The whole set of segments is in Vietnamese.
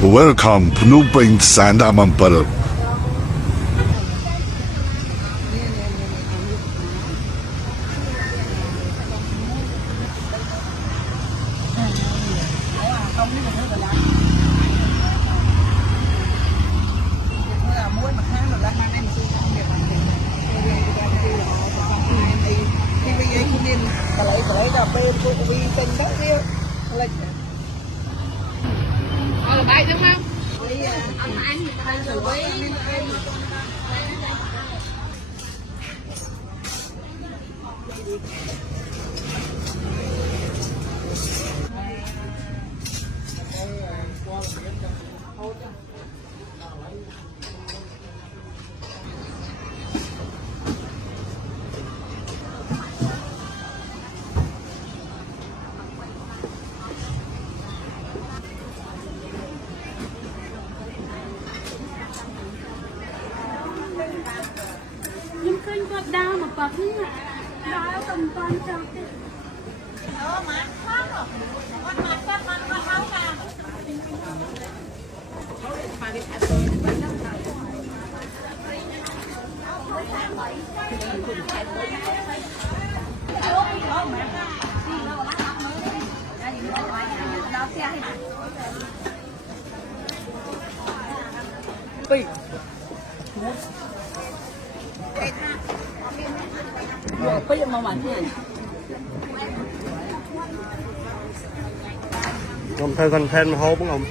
Welcome Phnom Penh Sanda Mampal. Bài đúng không? Nhưng khơi quạt đau mà quạt như đau tầm toàn trong cái bây giờ mà bạn thế Không thuê content mà hô đúng không?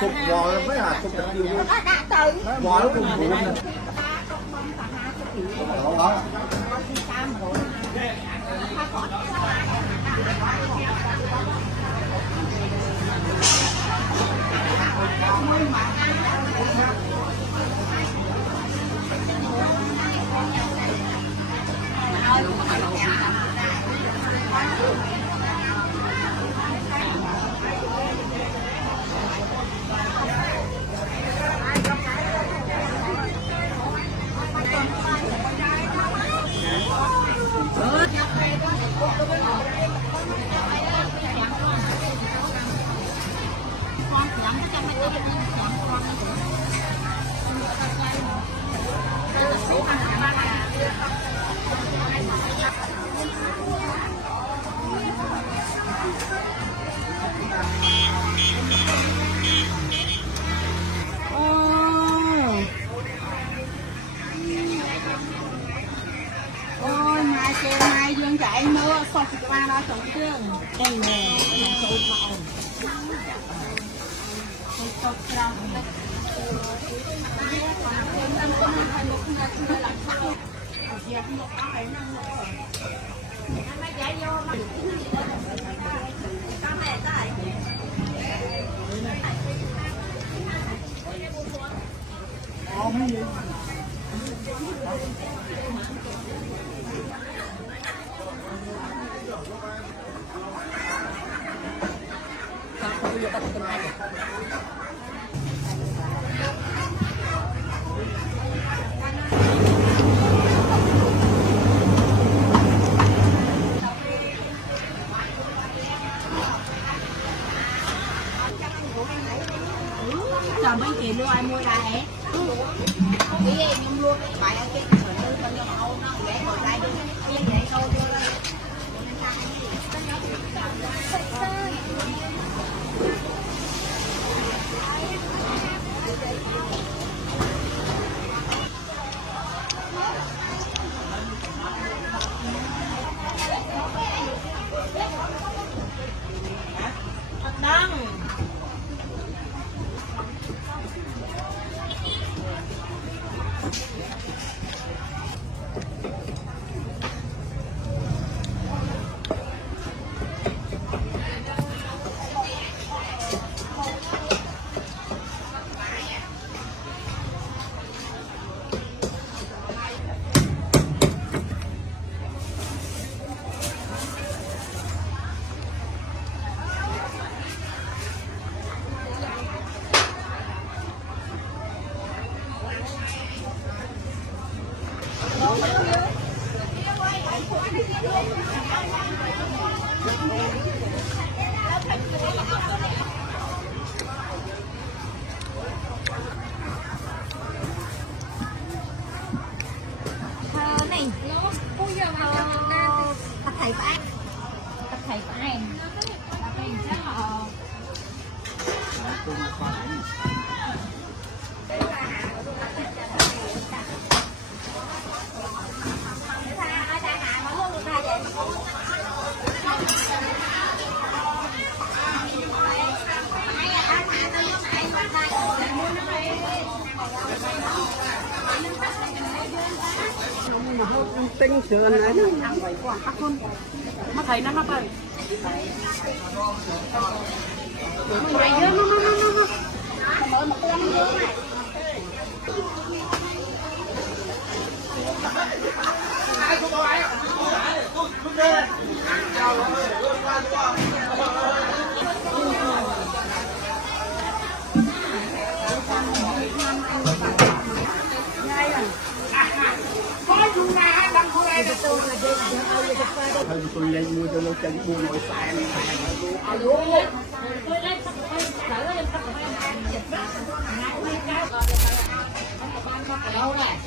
Cục bò với cục thịt nhiều luôn. Bò nó cùng buồn nè. Đó. dương cho anh mua sọt thì qua đó trống dương em nè trống màu sọt trong chồng mấy chị luôn ai mua đây cái gì nhung luôn bài ăn cái phần tư phần nhau hậu nó để ngồi đây đi cái gì vậy thôi đăng này thầy phải thầy phải tinh sườn này mà thầy nó hấp ơi mày dưới nó mở một con dưới này tôi lên mua cho nó chân buông ngồi xài đâu này